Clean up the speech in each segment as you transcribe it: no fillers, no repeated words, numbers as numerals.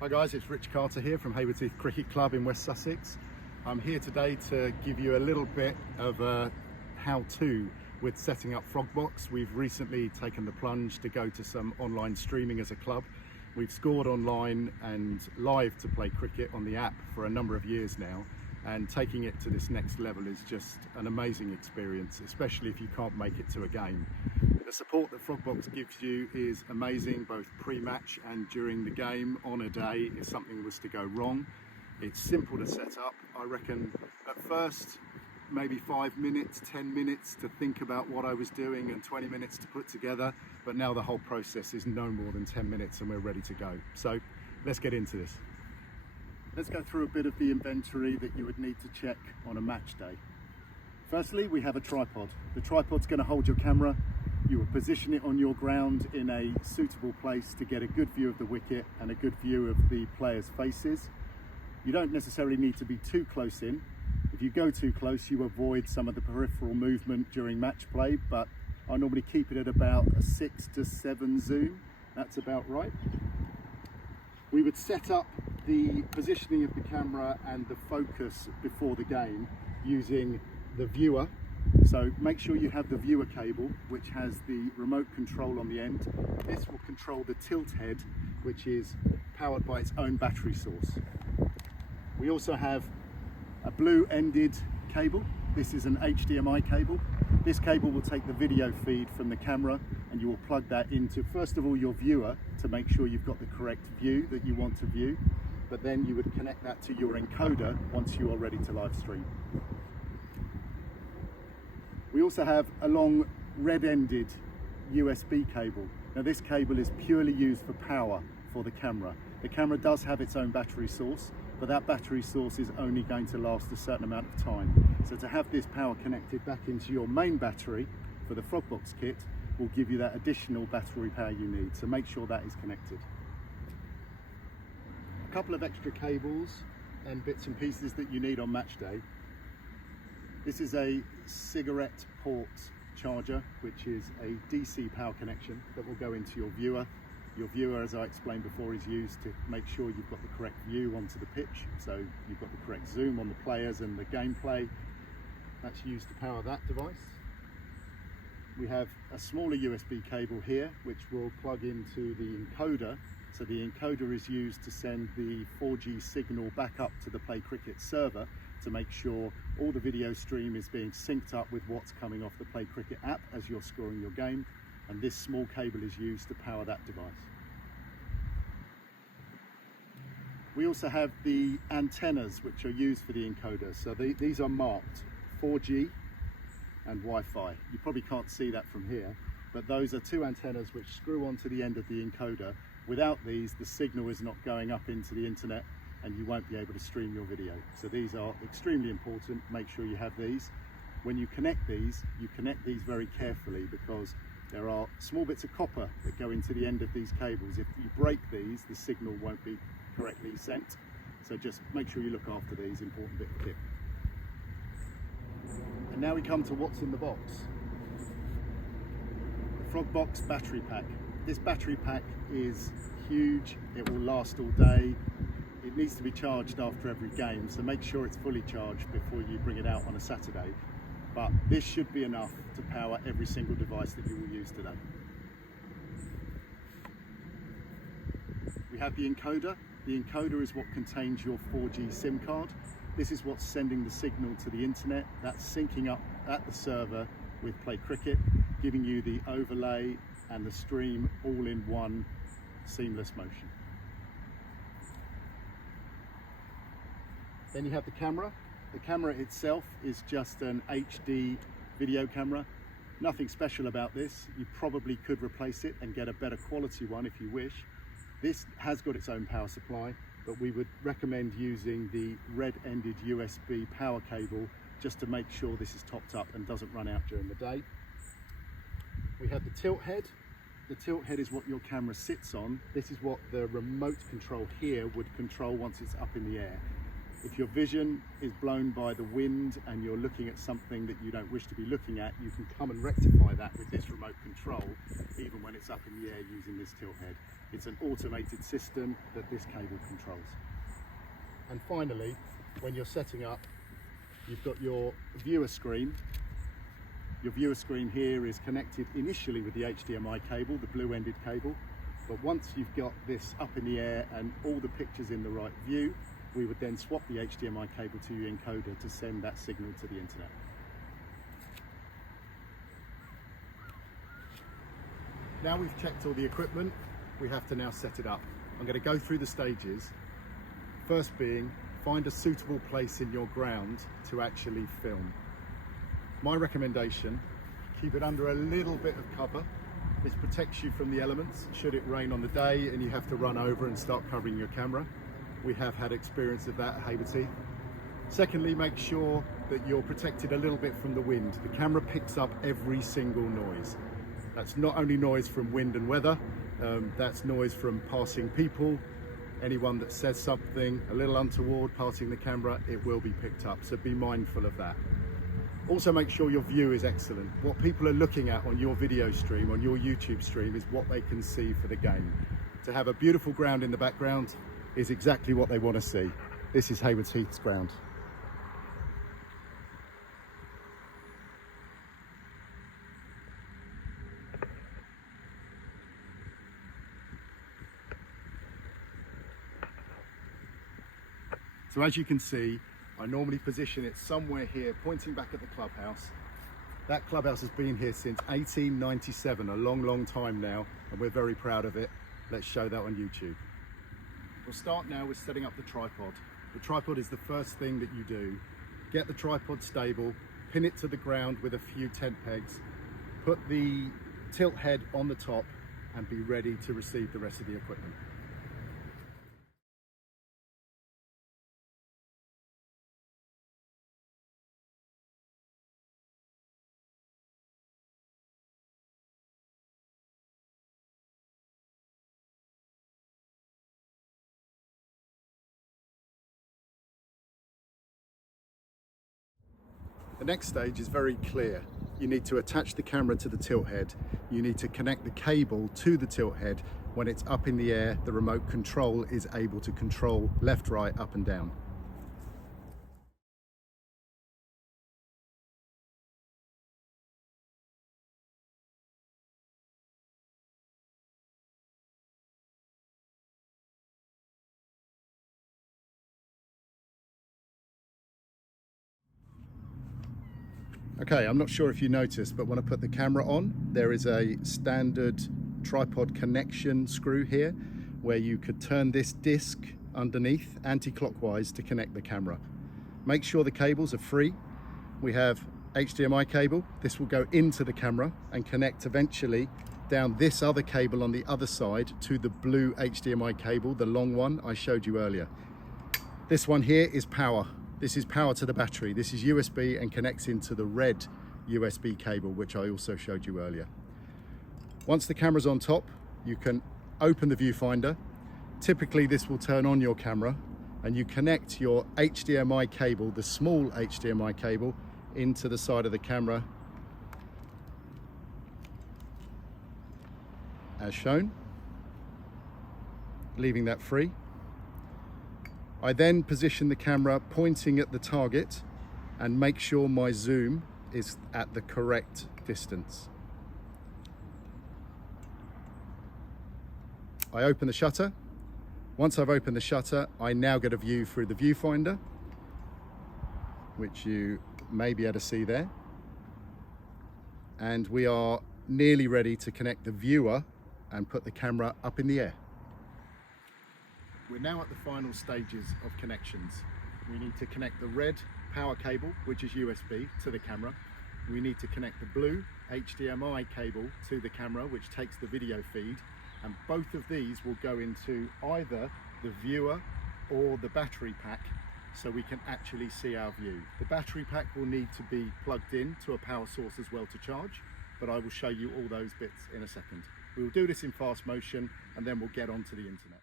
Hi guys, it's Rich Carter here from Haywards Heath Cricket Club in West Sussex. I'm here today to give you a little bit of a how-to with setting up Frogbox. We've recently taken the plunge to go to some online streaming as a club. We've scored online and live to play cricket on the app for a number of years now, and taking it to this next level is just an amazing experience, especially if you can't make it to a game. The support that Frogbox gives you is amazing, both pre-match and during the game on a day if something was to go wrong. It's simple to set up. I reckon at first maybe 5 minutes, 10 minutes to think about what I was doing and 20 minutes to put together, but now the whole process is no more than 10 minutes and we're ready to go. So let's get into this. Let's go through a bit of the inventory that you would need to check on a match day. Firstly, we have a tripod. The tripod's going to hold your camera. You will position it on your ground in a suitable place to get a good view of the wicket and a good view of the players' faces. You don't necessarily need to be too close in. If you go too close, you avoid some of the peripheral movement during match play, but I normally keep it at about a 6 to 7 zoom. That's about right. We would set up the positioning of the camera and the focus before the game using the viewer. So make sure you have the viewer cable, which has the remote control on the end. This will control the tilt head, which is powered by its own battery source. We also have a blue-ended cable. This is an HDMI cable. This cable will take the video feed from the camera and you will plug that into, first of all, your viewer to make sure you've got the correct view that you want to view, but then you would connect that to your encoder once you are ready to live stream. We also have a long red-ended USB cable. Now this cable is purely used for power for the camera. The camera does have its own battery source, but that battery source is only going to last a certain amount of time. So to have this power connected back into your main battery for the Frogbox kit will give you that additional battery power you need. So make sure that is connected. A couple of extra cables and bits and pieces that you need on match day. This is a cigarette port charger, which is a DC power connection that will go into your viewer. Your viewer, as I explained before, is used to make sure you've got the correct view onto the pitch. So you've got the correct zoom on the players and the gameplay. That's used to power that device. We have a smaller USB cable here, which will plug into the encoder. So the encoder is used to send the 4G signal back up to the PlayCricket server to make sure all the video stream is being synced up with what's coming off the PlayCricket app as you're scoring your game, and this small cable is used to power that device. We also have the antennas which are used for the encoder. So these are marked 4G and Wi-Fi. You probably can't see that from here, but those are two antennas which screw onto the end of the encoder. Without these, the signal is not going up into the internet and you won't be able to stream your video. So these are extremely important. Make sure you have these. When you connect these very carefully, because there are small bits of copper that go into the end of these cables. If you break these, the signal won't be correctly sent. So just make sure you look after these, important bit of kit. And now we come to what's in the box. The Frogbox battery pack. This battery pack is huge. It will last all day. It needs to be charged after every game, so make sure it's fully charged before you bring it out on a Saturday. But this should be enough to power every single device that you will use today. We have the encoder. The encoder is what contains your 4G SIM card. This is what's sending the signal to the internet. That's syncing up at the server with PlayCricket, giving you the overlay and the stream all in one seamless motion. Then you have the camera. The camera itself is just an HD video camera. Nothing special about this. You probably could replace it and get a better quality one if you wish. This has got its own power supply, but we would recommend using the red-ended USB power cable just to make sure this is topped up and doesn't run out during the day. We have the tilt head. The tilt head is what your camera sits on. This is what the remote control here would control once it's up in the air. If your vision is blown by the wind and you're looking at something that you don't wish to be looking at, you can come and rectify that with this remote control, even when it's up in the air using this tilt head. It's an automated system that this cable controls. And finally, when you're setting up, you've got your viewer screen. Your viewer screen here is connected initially with the HDMI cable, the blue-ended cable. But once you've got this up in the air and all the pictures in the right view, we would then swap the HDMI cable to your encoder to send that signal to the internet. Now we've checked all the equipment, we have to now set it up. I'm going to go through the stages. First being, find a suitable place in your ground to actually film. My recommendation, keep it under a little bit of cover. This protects you from the elements should it rain on the day and you have to run over and start covering your camera. We have had experience of that at Haywards Heath. Secondly, make sure that you're protected a little bit from the wind. The camera picks up every single noise. That's not only noise from wind and weather, that's noise from passing people, anyone that says something a little untoward passing the camera, it will be picked up, so be mindful of that. Also make sure your view is excellent. What people are looking at on your video stream, on your YouTube stream, is what they can see for the game. To have a beautiful ground in the background is exactly what they want to see. This is Haywards Heath's ground. So as you can see, I normally position it somewhere here, pointing back at the clubhouse. That clubhouse has been here since 1897, a long, long time now, and we're very proud of it. Let's show that on YouTube. We'll start now with setting up the tripod. The tripod is the first thing that you do. Get the tripod stable, pin it to the ground with a few tent pegs, put the tilt head on the top, and be ready to receive the rest of the equipment. The next stage is very clear. You need to attach the camera to the tilt head. You need to connect the cable to the tilt head. When it's up in the air, the remote control is able to control left, right, up and down. Okay, I'm not sure if you noticed, but when I put the camera on, there is a standard tripod connection screw here where you could turn this disc underneath anti-clockwise to connect the camera. Make sure the cables are free. We have HDMI cable. This will go into the camera and connect eventually down this other cable on the other side to the blue HDMI cable, the long one I showed you earlier. This one here is power. This is power to the battery. This is USB and connects into the red USB cable, which I also showed you earlier. Once the camera's on top, you can open the viewfinder. Typically this will turn on your camera and you connect your HDMI cable, the small HDMI cable, into the side of the camera as shown, leaving that free. I then position the camera pointing at the target and make sure my zoom is at the correct distance. I open the shutter. Once I've opened the shutter, I now get a view through the viewfinder, which you may be able to see there. And we are nearly ready to connect the viewer and put the camera up in the air. We're now at the final stages of connections. We need to connect the red power cable, which is USB, to the camera. We need to connect the blue HDMI cable to the camera, which takes the video feed. And both of these will go into either the viewer or the battery pack so we can actually see our view. The battery pack will need to be plugged in to a power source as well to charge, but I will show you all those bits in a second. We will do this in fast motion and then we'll get onto the internet.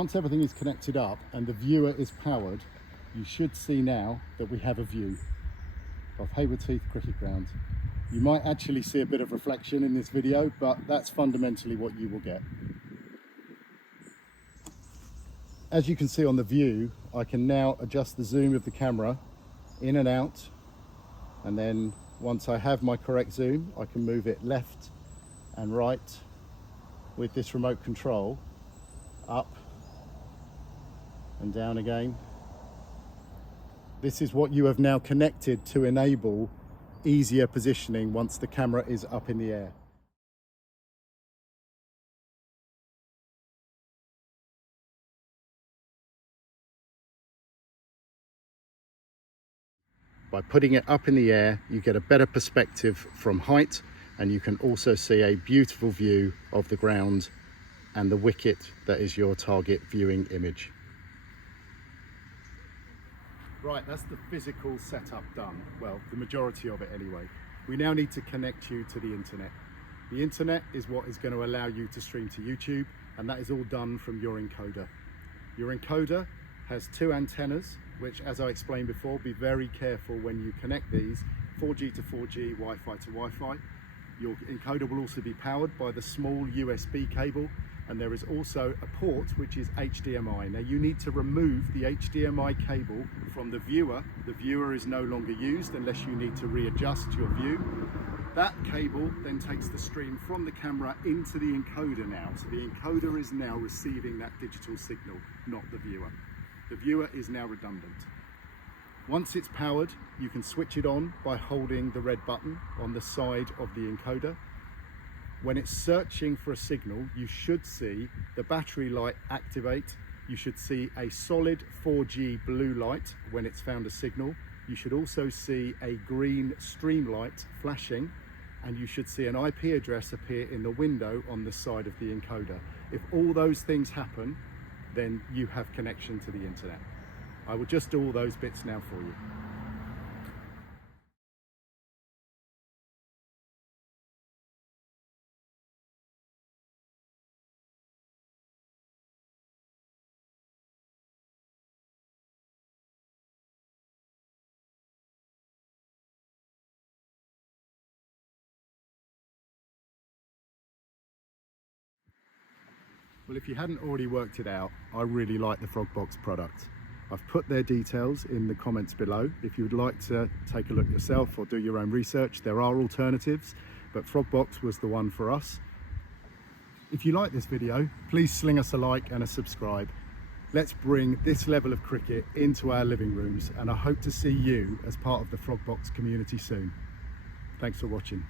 Once everything is connected up and the viewer is powered, you should see now that we have a view of Haywards Heath Cricket Ground. You might actually see a bit of reflection in this video, but that's fundamentally what you will get. As you can see on the view, I can now adjust the zoom of the camera in and out, and then once I have my correct zoom, I can move it left and right with this remote control, up and down again. This is what you have now connected to enable easier positioning once the camera is up in the air. By putting it up in the air, you get a better perspective from height, and you can also see a beautiful view of the ground and the wicket that is your target viewing image. Right, that's the physical setup done. Well, the majority of it anyway. We now need to connect you to the internet. The internet is what is going to allow you to stream to YouTube, and that is all done from your encoder. Your encoder has two antennas, which, as I explained before, be very careful when you connect these, 4G to 4G, Wi-Fi to Wi-Fi. Your encoder will also be powered by the small USB cable, and there is also a port which is HDMI. Now you need to remove the HDMI cable from the viewer. The viewer is no longer used unless you need to readjust your view. That cable then takes the stream from the camera into the encoder now. So the encoder is now receiving that digital signal, not the viewer. The viewer is now redundant. Once it's powered, you can switch it on by holding the red button on the side of the encoder. When it's searching for a signal, you should see the battery light activate. You should see a solid 4G blue light when it's found a signal. You should also see a green stream light flashing, and you should see an IP address appear in the window on the side of the encoder. If all those things happen, then you have connection to the internet. I will just do all those bits now for you. Well, if you hadn't already worked it out, I really like the Frogbox product. I've put their details in the comments below. If you would like to take a look yourself or do your own research, there are alternatives, but Frogbox was the one for us. If you like this video, please sling us a like and a subscribe. Let's bring this level of cricket into our living rooms, and I hope to see you as part of the Frogbox community soon. Thanks for watching.